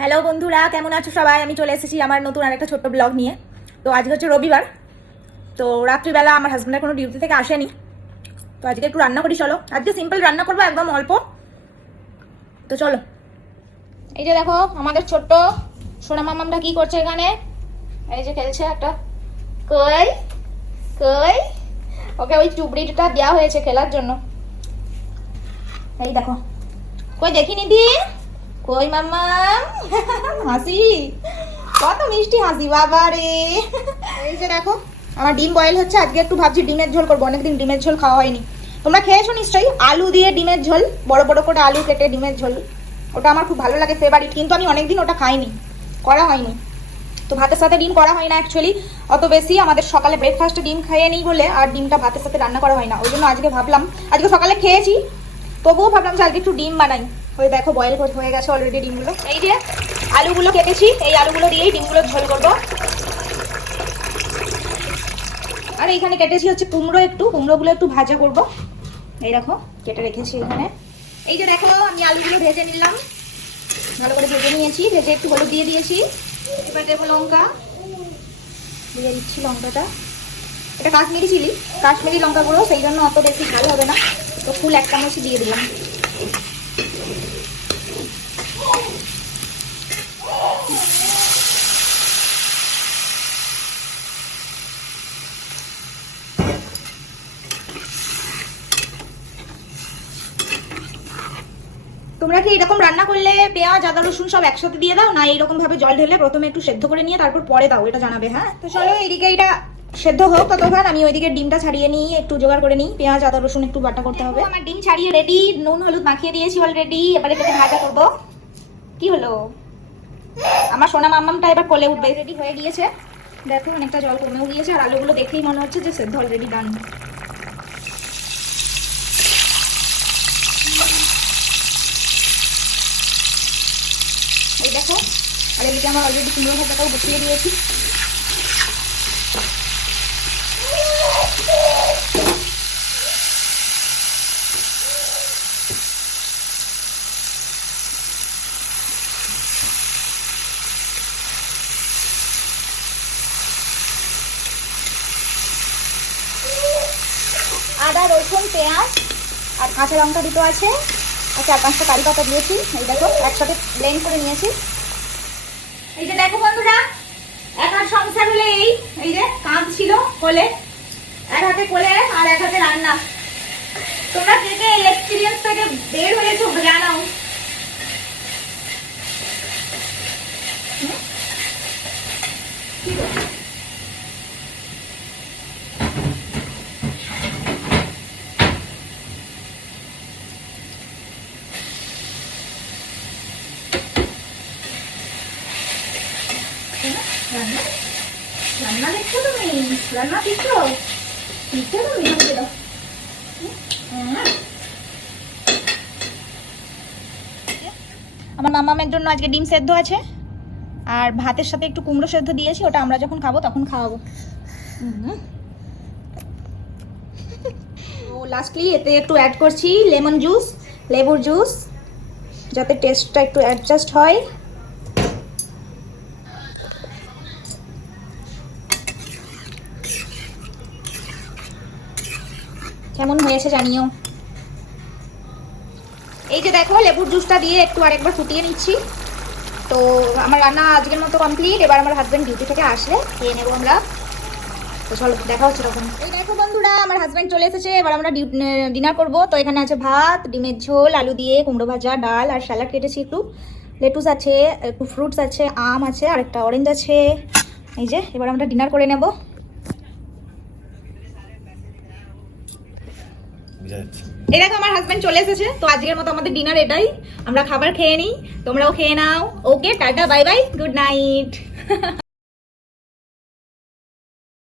Hello বন্ধুরা, কেমন আছো সবাই? আমি চলে এসেছি আমার নতুন আরেকটা ছোট্ট ব্লগ নিয়ে। তো আজকে হচ্ছে রবিবার। তো রাত্রিবেলা আমার হাজব্যান্ডের কোনো ডিউটি থেকে আসেনি, তো আজকে একটু রান্না করি। চলো, আজকে সিম্পল রান্না করবো, একদম অল্প। তো চলো। এই যে দেখো আমাদের ছোট্ট সোনা মামামটা কি করছে এখানে। এই যে খেলছে একটা। কই কই, ওকে ওই চুবড়িটা দেওয়া হয়েছে খেলার জন্য। এই দেখো, কই দেখিনি দি, কই মাম্মাম হাসি, কত মিষ্টি হাসি বাবা রে। এই যে দেখো আমার ডিম বয়েল হচ্ছে। আজকে একটু ভাবছি ডিমের ঝোল করবো, অনেকদিন ডিমের ঝোল খাওয়া হয়নি। তোমরা খেয়েছো নিশ্চয়ই, আলু দিয়ে ডিমের ঝোল, বড় বড় করে আলু কেটে ডিমের ঝোল। ওটা আমার খুব ভালো লাগে, ফেভারিট। কিন্তু আমি অনেকদিন ওটা খাইনি, করা হয়নি। তো ভাতের সাথে ডিম করা হয় না অ্যাকচুয়ালি অত বেশি। আমাদের সকালে ব্রেকফাস্টে ডিম খেয়ে নিই বলে আর ডিমটা ভাতের সাথে রান্না করা হয় না। ওই জন্য আজকে ভাবলাম, আজকে সকালে খেয়েছি তবুও ভাবলাম যে আজকে একটু ডিম বানাই। ওই দেখো বয়েল হয়ে গেছে অলরেডি ডিমগুলো। এই যে আলুগুলো কেটেছি, এই আলুগুলো দিয়েই ডিমগুলো ঝোল করবো। আর এইখানে কেটেছি হচ্ছে কুমড়ো, কুমড়োগুলো একটু ভাজা করবো। এই দেখো কেটে রেখেছি এখানে। এই যে দেখো আমি আলুগুলো ভেজে নিলাম, ভালো করে ভেজে নিয়েছি। ভেজে একটু হলুদ দিয়ে দিয়েছি। এবার দেবো লঙ্কা, দিয়ে দিচ্ছি লঙ্কাটা। এটা কাশ্মীরি চিলি, কাশ্মীরি লঙ্কা গুঁড়ো, সেই জন্য অত বেশি ঝাল হবে না। তো ফুল এক চামচই দিয়ে দিলাম। তোমরা কি এরকম রান্না করলে পেঁয়াজ আদা রসুন সব একসাথে দিয়ে দাও, না এইরকম ভাবে জল ঢেলে প্রথমে একটু সেদ্ধ করে নিয়ে তারপর পরে দাও? এটা জানাবে। হ্যাঁ, তো চলো এইদিকে এটা সেদ্ধ হোক, ততক্ষণ আমি ওইদিকে ডিমটা ছাড়িয়ে নিই, একটু জোগাড় করে নিই। পেঁয়াজ আদা রসুন একটু বাটা করতে হবে। আমার ডিম ছাড়িয়ে রেডি, নুন হলুদ মাখিয়ে দিয়েছি অলরেডি। এবারে এটাকে ভাজা করবো। কি হলো, আমার সোনা মাম্মামটা এবার কোলে উঠবে। রেডি হয়ে গিয়েছে, দেখো অনেকটা জল কমেও গিয়েছে। আর আলুগুলো দেখেই মনে হচ্ছে যে সেদ্ধ অলরেডি ডান। এই দেখো, আর এদিকে আমার অলরেডি কুমড়ো ভাজাটাও বসিয়ে দিয়েছি। আদা রসুন পেঁয়াজ আর কাঁচা লঙ্কা দুটো আছে, আর 4-5টা কারি পাতা দিয়েছি। এই দেখো একসাথে ব্লেন্ড করে নিয়েছি। এই যে দেখো বন্ধুরা, একার সংসার হলে এই যে কাঁধ ছিল কোলে, এক হাতে কোলে আর এক হাতে রান্না। তোমরা কে কে এই এক্সপিরিয়েন্স থেকে বের হয়েছো জানাও। রান্না দেখছো তুমি? রান্না শিখছো? শিখছো তুমি? আমার মামামের জন্য আজকে ডিম সেদ্ধ আছে, আর ভাতের সাথে একটু কুমড়ো সেদ্ধ দিয়েছি। ওটা আমরা যখন খাবো তখন খাওয়াবো। ও লাস্টলি এতে একটু অ্যাড করছি লেমন জুস, লেবুর জুস, যাতে টেস্টটা একটু অ্যাডজাস্ট হয়। কেমন হয়েছে জানিও। এই যে দেখো লেবুর জুসটা দিয়ে একটু আরেকবার ফুটিয়ে নিচ্ছি। তো আমার রান্না আজকের মতো কমপ্লিট। এবার আমার হাজব্যান্ড ডিউটি থেকে আসলে খেয়ে নেবো আমরা। তো চলো দেখা হচ্ছে তখন। এই দেখো বন্ধুরা, আমার হাজব্যান্ড চলে এসেছে। এবার আমরা ডিনার করবো। তো এখানে আছে ভাত, ডিমের ঝোল, আলু দিয়ে কুমড়ো ভাজা, ডাল আর স্যালাড কেটেছি একটু, লেটুস আছে, একটু ফ্রুটস আছে, আম আছে আর একটা অরেঞ্জ আছে। এই যে এবার আমরা ডিনার করে নেব। এই দেখো আমার হাজব্যান্ড চলে এসেছে। তো আজকের মতো আমাদের ডিনার এটাই। আমরা খাবার খেয়ে নিই, তোমরাও খেয়ে নাও। Okay, tata, bye bye, good night.